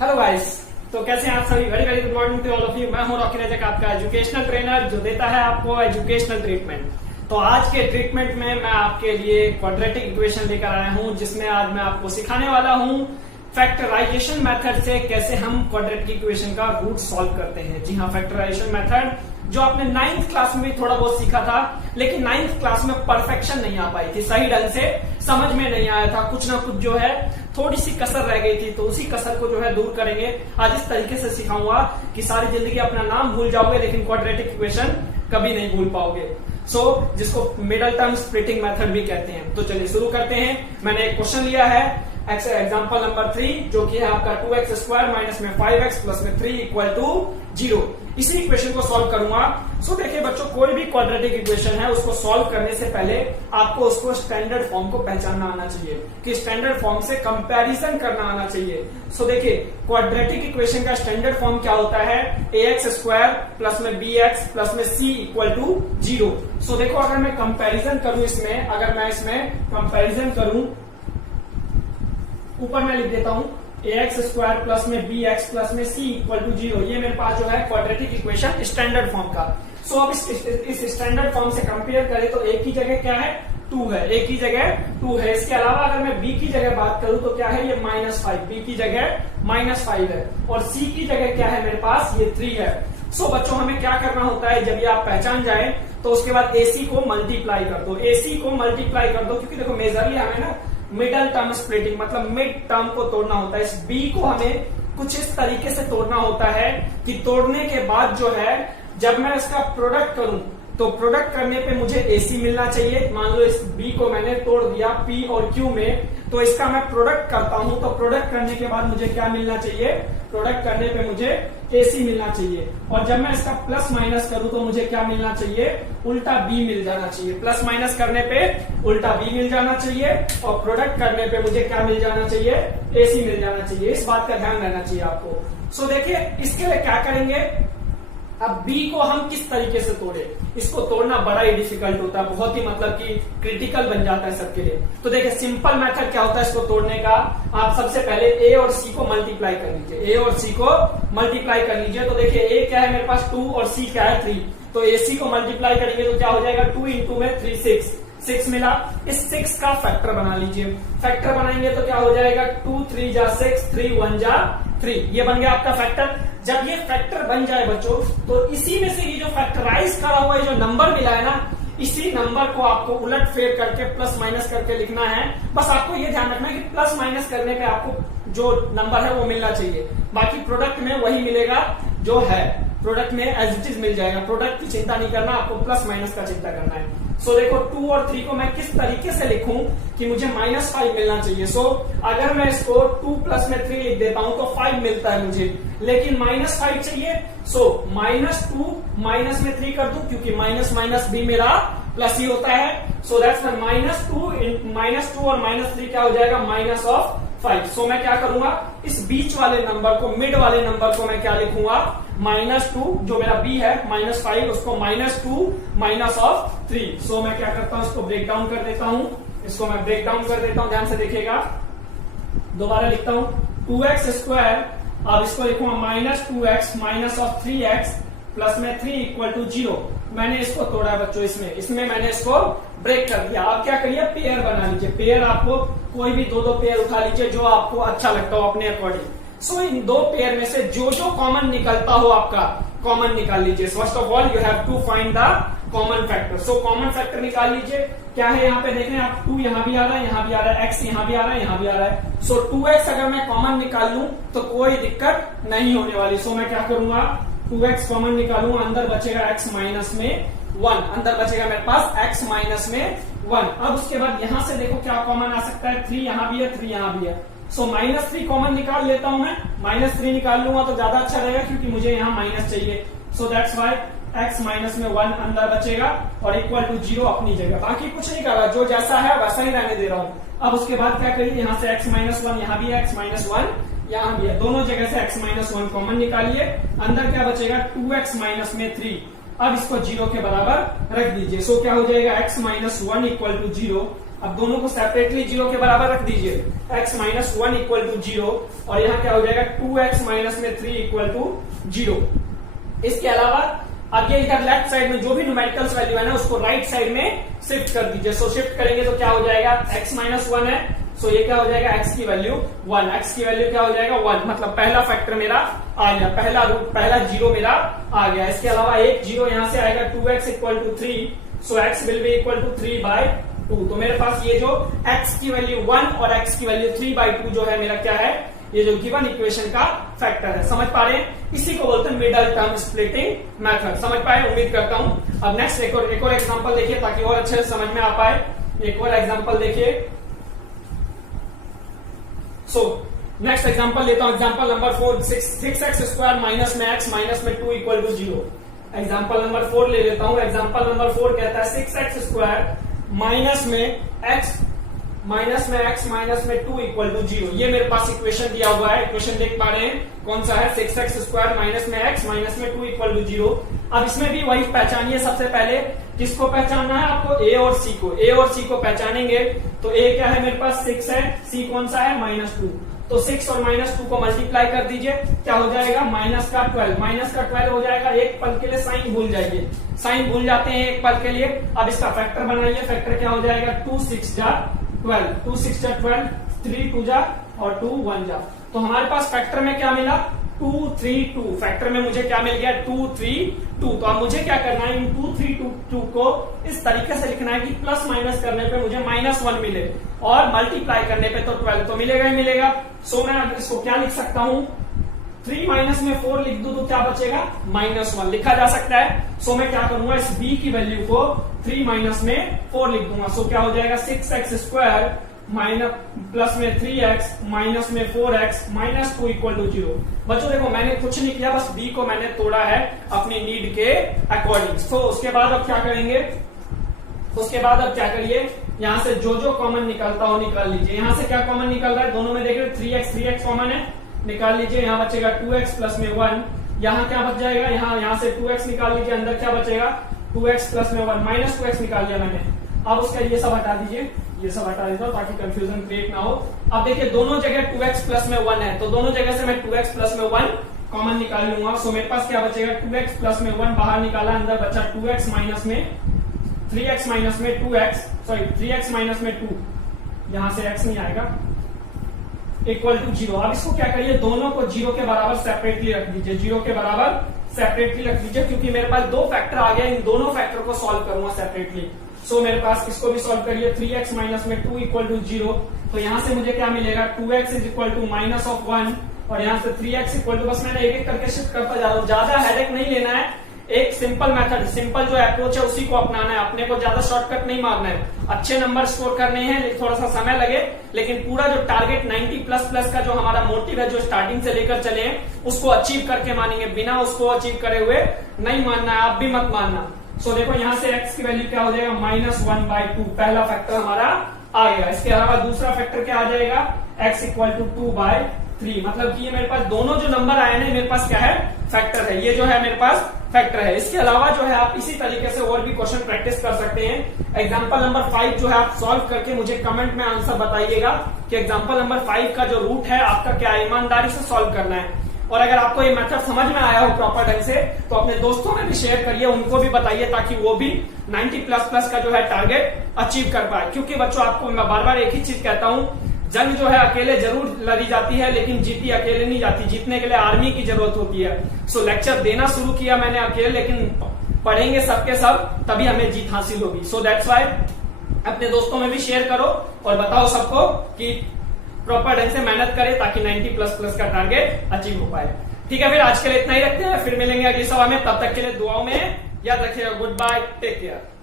Hello guys. तो कैसे हैं आप सभी? Very very good morning to all of you. मैं हूं रॉकी रजक, आपका एजुकेशनल ट्रेनर जो देता है आपको एजुकेशनल ट्रीटमेंट। तो आज के ट्रीटमेंट में मैं आपके लिए क्वाड्रेटिक इक्वेशन लेकर आया हूं, जिसमें आज मैं आपको सिखाने वाला हूं फैक्टराइजेशन मेथड से कैसे हम क्वाड्रेटिक इक्वेशन का रूट सॉल्व करते हैं। जी हाँ, फैक्टराइजेशन मेथड जो आपने 9th क्लास में भी थोड़ा बहुत सीखा था, लेकिन 9th क्लास में परफेक्शन नहीं आ पाई थी, सही ढंग से समझ में नहीं आया था, कुछ ना कुछ जो है थोड़ी सी कसर रह गई थी। तो उसी कसर को जो है दूर करेंगे। आज इस तरीके से सिखाऊंगा कि सारी जिंदगी अपना नाम भूल जाओगे लेकिन क्वाड्रेटिक इक्वेशन कभी नहीं भूल पाओगे। जिसको मिडल टर्म स्प्लिटिंग मेथड भी कहते हैं। तो चलिए शुरू करते हैं। मैंने एक क्वेश्चन लिया है एग्जाम्पल नंबर 3, जो कि है आपका 2x² माइनस में 5x प्लस में 3 इक्वल टू 0। इसी इक्वेशन को सॉल्व करूंगा। देखिए बच्चों, कोई भी क्वाड्रेटिक इक्वेशन है उसको सॉल्व करने से पहले आपको उसको स्टैंडर्ड फॉर्म को पहचानना आना चाहिए कि स्टैंडर्ड फॉर्म से कंपैरिजन करना आना चाहिए। देखिए क्वाड्रेटिक इक्वेशन का स्टैंडर्ड फॉर्म क्या होता है? ax² प्लस में bx प्लस में c इक्वल टू 0। देखो अगर मैं कंपैरिजन करूं इसमें, अगर मैं इसमें कंपैरिजन करूं, ऊपर मैं लिख देता हूं ax² प्लस में bx प्लस में c इक्वल टू 0। ये मेरे पास जो है क्वाड्रेटिक इक्वेशन स्टैंडर्ड फॉर्म का। अब इस स्टैंडर्ड फॉर्म से कंपेयर करें तो a की जगह क्या है? 2 है। a की जगह 2 है। इसके अलावा अगर मैं b की जगह बात करूं तो क्या है? ये -5। b की जगह -5 है और c की जगह क्या है मेरे पास? ये 3 है। बच्चों हमें क्या करना होता है, जब ये आप पहचान जाए तो उसके बाद ac को मल्टीप्लाई कर दो। ac को मल्टीप्लाई कर दो क्योंकि देखो मेजरली हमें ना मिडल टर्म स्प्लिटिंग मतलब मिड टर्म को तोड़ना होता है। इस b को हमें कुछ इस तरीके से तोड़ना होता है कि तोड़ने के बाद जो है जब मैं इसका प्रोडक्ट करूं तो प्रोडक्ट करने पे मुझे AC मिलना चाहिए। मान लो इस B को मैंने तोड़ दिया P और Q में, तो इसका मैं प्रोडक्ट करता हूं तो प्रोडक्ट करने के बाद मुझे क्या मिलना चाहिए? प्रोडक्ट करने पे मुझे AC मिलना चाहिए। और जब मैं इसका प्लस माइनस करूं तो मुझे क्या मिलना चाहिए? उल्टा B मिल जाना चाहिए। प्लस माइनस करने पे उल्टा B मिल जाना चाहिए और प्रोडक्ट करने पे मुझे क्या मिल जाना चाहिए? AC मिल जाना चाहिए। इस बात का ध्यान रहना चाहिए आपको। देखिए इसके लिए क्या करेंगे, अब B को हम किस तरीके से तोड़े? इसको तोड़ना बड़ा ही डिफिकल्ट होता है, बहुत ही मतलब कि क्रिटिकल बन जाता है सबके लिए। तो देखिए सिंपल मेथड क्या होता है इसको तोड़ने का, आप सबसे पहले A और C को मल्टीप्लाई कर लीजिए। A और C को मल्टीप्लाई कर लीजिए। तो देखिए A क्या है मेरे पास? 2 और C क्या है? 3। तो AC को मल्टीप्लाई करेंगे तो क्या हो जाएगा? 2 इंटू में 3 6 मिला। इस 6 का फैक्टर बना लीजिए। फैक्टर बनाएंगे तो क्या हो जाएगा? 2 3 जा 6, 3 1 जा 3। ये बन गया आपका फैक्टर। जब ये फैक्टर बन जाए बच्चों, तो इसी में से ये जो फैक्टराइज करा हुआ जो नंबर मिला है ना, इसी नंबर को आपको उलट फेर करके प्लस माइनस करके लिखना है। बस आपको ये ध्यान रखना है कि प्लस माइनस करने पे आपको जो नंबर है वो मिलना चाहिए, बाकी प्रोडक्ट में वही मिलेगा जो है। प्रोडक्ट में एज इट इज मिल जाएगा। प्रोडक्ट की चिंता नहीं करना, आपको प्लस माइनस का चिंता करना है। देखो 2 और 3 को मैं किस तरीके से लिखूं कि मुझे -5 मिलना चाहिए। अगर मैं इसको 2 प्लस में 3 लिख देता हूं तो 5 मिलता है मुझे, लेकिन -5 चाहिए। -2 माइनस में 3 कर दूं क्योंकि माइनस माइनस भी मेरा प्लस ही होता है। दैट्स -2 और -3 क्या हो जाएगा? -5। मैं क्या करूंगा, इस बीच वाले नंबर को, मिड वाले नंबर को मैं क्या लिखूंगा? -2, जो मेरा b है -5, उसको -2 -3। मैं क्या करता हूं, इसको ब्रेक डाउन कर देता हूं। इसको मैं ब्रेक डाउन कर देता हूं, ध्यान से देखिएगा। दोबारा लिखता हूं 2x²। अब इसको लिखूंगा -2x minus of 3x plus में 3 इक्वल टू 0। मैंने इसको तोड़ा है बच्चों, इसमें मैंने इसको ब्रेक कर दिया। आप क्या करिए, पेयर बना लीजिए। पेयर आपको कोई भी 2 पेयर उठा लीजिए जो आपको अच्छा लगता हो अपने अकॉर्डिंग। इन 2 पेयर में से जो कॉमन निकलता हो आपका, कॉमन निकाल लीजिए। First of all you have to find the common factor. Common factor निकाल लीजिए। क्या है यहाँ पे देख रहे हैं आप? 2 यहाँ भी आ रहा है, यहाँ भी आ रहा है, x यहाँ भी आ रहा है, यहाँ भी आ रहा है। 2x अगर मैं कॉमन निकाल लूं तो कोई दिक्कत नहीं होने वाली। मैं क्या करूंगा, 2x कॉमन निकालूंगा, अंदर बचेगा x माइनस में 1, अंदर बचेगा मेरे पास x माइनस में 1। अब उसके बाद यहां से देखो क्या कॉमन आ सकता है? 3 यहाँ भी है, 3 यहाँ भी है। -3 कॉमन निकाल लेता हूं मैं। -3 निकाल लूंगा तो ज्यादा अच्छा रहेगा क्योंकि मुझे यहाँ माइनस चाहिए। दैट्स वाई x माइनस में 1 अंदर बचेगा और इक्वल टू 0 अपनी जगह। बाकी कुछ नहीं कर रहा, जो जैसा है वैसा ही रहने दे रहा हूं। अब उसके बाद क्या करिए, यहाँ से x माइनस 1 यहाँ भी है, x माइनस 1 यहाँ भी है, दोनों जगह से x माइनस 1 कॉमन निकालिए। अंदर क्या बचेगा? 2x माइनस में 3। अब इसको 0 के बराबर रख दीजिए। क्या हो जाएगा? x minus 1 equal to 0। अब दोनों को सेपरेटली 0 के बराबर रख दीजिए, x माइनस 1 इक्वल टू 0 और यहाँ क्या हो जाएगा 2x माइनस में 3 इक्वल टू 0। इसके अलावा आगे इधर लेफ्ट साइड में जो भी न्यूमेरिकल्स वैल्यू है ना उसको राइट साइड में शिफ्ट कर दीजिए। सो शिफ्ट करेंगे तो क्या हो जाएगा, x माइनस 1 है, सो ये क्या हो जाएगा x की वैल्यू 1, x की वैल्यू क्या हो जाएगा 1, मतलब पहला फैक्टर मेरा आ गया, पहला रूट पहला जीरो मेरा आ गया। इसके अलावा एक जीरो यहां से आएगा 2x equal to 3, so x will be equal to 3/2। तो मेरे पास ये जो x की वैल्यू 1 और x की वैल्यू 3/2 जो है मेरा क्या है, ये जो गिवन इक्वेशन का फैक्टर है। समझ पा रहे हैं, इसी को बोलते हैं मिडल टर्म स्प्लिटिंग मेथड। समझ पाए, उम्मीद करता हूं। अब नेक्स्ट एक और एग्जांपल देखिए ताकि और अच्छे से समझ में आ पाए। एक और एग्जांपल देखिए। सो नेक्स्ट एग्जांपल लेता हूं, example number 4, 6x square minus में x माइनस में 2 इक्वल टू 0। एग्जांपल नंबर 4 ले लेता हूं। एग्जांपल नंबर 4 कहता है 6x स्क्वायर माइनस में x माइनस में 2 इक्वल टू 0। ये मेरे पास इक्वेशन दिया हुआ है, इक्वेशन देख पा रहे हैं कौन सा है, 6x स्क्वायर माइनस में x माइनस में 2 इक्वल टू 0। अब इसमें भी वही पहचानिए, सबसे पहले किसको पहचानना है आपको, a और c को। a और c को पहचानेंगे तो a क्या है मेरे पास 6 है, c कौन सा है -2। तो 6 और -2 को मल्टीप्लाई कर दीजिए, क्या हो जाएगा माइनस का 12 हो जाएगा। एक पल के लिए साइन भूल जाइए, साइन भूल जाते हैं एक पल के लिए। अब इसका फैक्टर बनाइए, फैक्टर क्या हो जाएगा 2 6 जा 12, 2 6 जा 12, 3 2 जा और 2 1 जा। तो हमारे पास फैक्टर में क्या मिला 2 3 2, फैक्टर में मुझे क्या मिल गया 2 3 2। तो अब मुझे क्या करना है, इन 2 3 2 को इस तरीके से लिखना है कि प्लस माइनस करने पे मुझे -1 मिले और मल्टीप्लाई करने पे तो 12 तो मिलेगा ही मिलेगा। सो मैं अब इसको क्या लिख सकता हूं, 3 माइनस में 4 लिख दूं तो क्या बचेगा -1 लिखा जा सकता है। सो मैं क्या करूंगा, इस b की वैल्यू को 3 माइनस में 4 लिख दूंगा। सो क्या हो जाएगा 6x स्क्वायर माइनस प्लस में 3x माइनस में 4x माइनस 2 इक्वल टू 0। बच्चों देखो मैंने कुछ नहीं किया, बस b को मैंने तोड़ा है अपनी नीड के अकॉर्डिंग। सो उसके बाद अब क्या करेंगे, उसके बाद अब क्या करिए, यहां से जो जो कॉमन निकलता हो निकाल लीजिए। यहां से क्या कॉमन निकल रहा है, दोनों में देख रहे 3x कॉमन है, निकाल लीजिए। यहाँ बचेगा 2x प्लस में 1, यहाँ क्या बच जाएगा, यहाँ से 2x निकाल लीजिए, अंदर क्या बचेगा 2x प्लस में 1 माइनस 2x निकाल लिया मैंने। अब उसका ये सब हटा दीजिए, ये सब हटा देता हूं ताकि कंफ्यूजन क्रिएट ना हो। अब देखिए दोनों जगह 2x प्लस में 1 है, तो दोनों जगह से मैं 2x प्लस में 1 कॉमन निकाल लूंगा। सो मेरे पास क्या बचेगा 2x प्लस में 1 बाहर निकाला, अंदर बचा 2x माइनस में 3x माइनस में 2x, सॉरी 3x माइनस में 2, यहां से x नहीं आएगा, इक्वल टू 0। अब इसको क्या करिए, दोनों को 0 के बराबर सेपरेटली रख दीजिए, 0 के बराबर सेपरेटली रख दीजिए, क्योंकि मेरे पास दो फैक्टर आ गए, इन दोनों फैक्टर को सॉल्व करूंगा सेपरेटली। सो मेरे पास इसको भी सॉल्व करिए, 3x माइनस में 2 इक्वल टू 0। तो यहां से मुझे क्या मिलेगा 2x is equal to minus of 1 और यहाँ से 3x इक्वल टू, बस मैंने एक एक करके शिफ्ट करता जा रहा हूँ, ज्यादा हेडेक नहीं लेना है। एक सिंपल मेथड, सिंपल जो अप्रोच है उसी को अपनाना है, अपने को ज्यादा शॉर्टकट नहीं मारना है। अच्छे नंबर स्कोर करने हैं, थोड़ा सा समय लगे, लेकिन पूरा जो टारगेट 90++ का जो हमारा मोटिव है, जो स्टार्टिंग से लेकर चले हैं, उसको अचीव करके मानेंगे, बिना उसको अचीव करे हुए नहीं मानना है, आप भी मत मानना। सो देखो यहाँ से x की वैल्यू क्या हो जाएगा -1/2, पहला फैक्टर हमारा आ गया। इसके अलावा दूसरा फैक्टर क्या आ जाएगा x इक्वल टू 2/3, मतलब कि ये मेरे पास दोनों जो नंबर आए ना मेरे पास क्या है फैक्टर है, ये जो है मेरे पास फैक्टर है। इसके अलावा जो है आप इसी तरीके से और भी क्वेश्चन प्रैक्टिस कर सकते हैं। एग्जांपल नंबर 5 जो है आप सॉल्व करके मुझे कमेंट में आंसर बताइएगा कि एग्जांपल नंबर 5 का जो रूट है आपका क्या है, ईमानदारी से सॉल्व करना है। और अगर आपको ये मेथड समझ में आया हो प्रॉपर ढंग से तो अपने दोस्तों में भी शेयर करिए, उनको भी बताइए ताकि वो भी 90++ का जो है टारगेट अचीव कर पाए। क्योंकि बच्चों आपको मैं बार बार एक ही चीज कहता हूँ, जंग जो है अकेले जरूर लड़ी जाती है, लेकिन जीती अकेले नहीं जाती, जीतने के लिए आर्मी की जरूरत होती है। सो लेक्चर देना शुरू किया मैंने अकेले, लेकिन पढ़ेंगे सबके सब, तभी हमें जीत हासिल होगी। सो दैट्स वाई अपने दोस्तों में भी शेयर करो और बताओ सबको कि प्रॉपर ढंग से मेहनत करें ताकि 90++ का टारगेट अचीव हो पाए। ठीक है, फिर आज के लिए इतना ही रखते हैं, फिर मिलेंगे अगली सभा में। तब तक के लिए दुआओं में याद रखिएगा। Good bye, take care.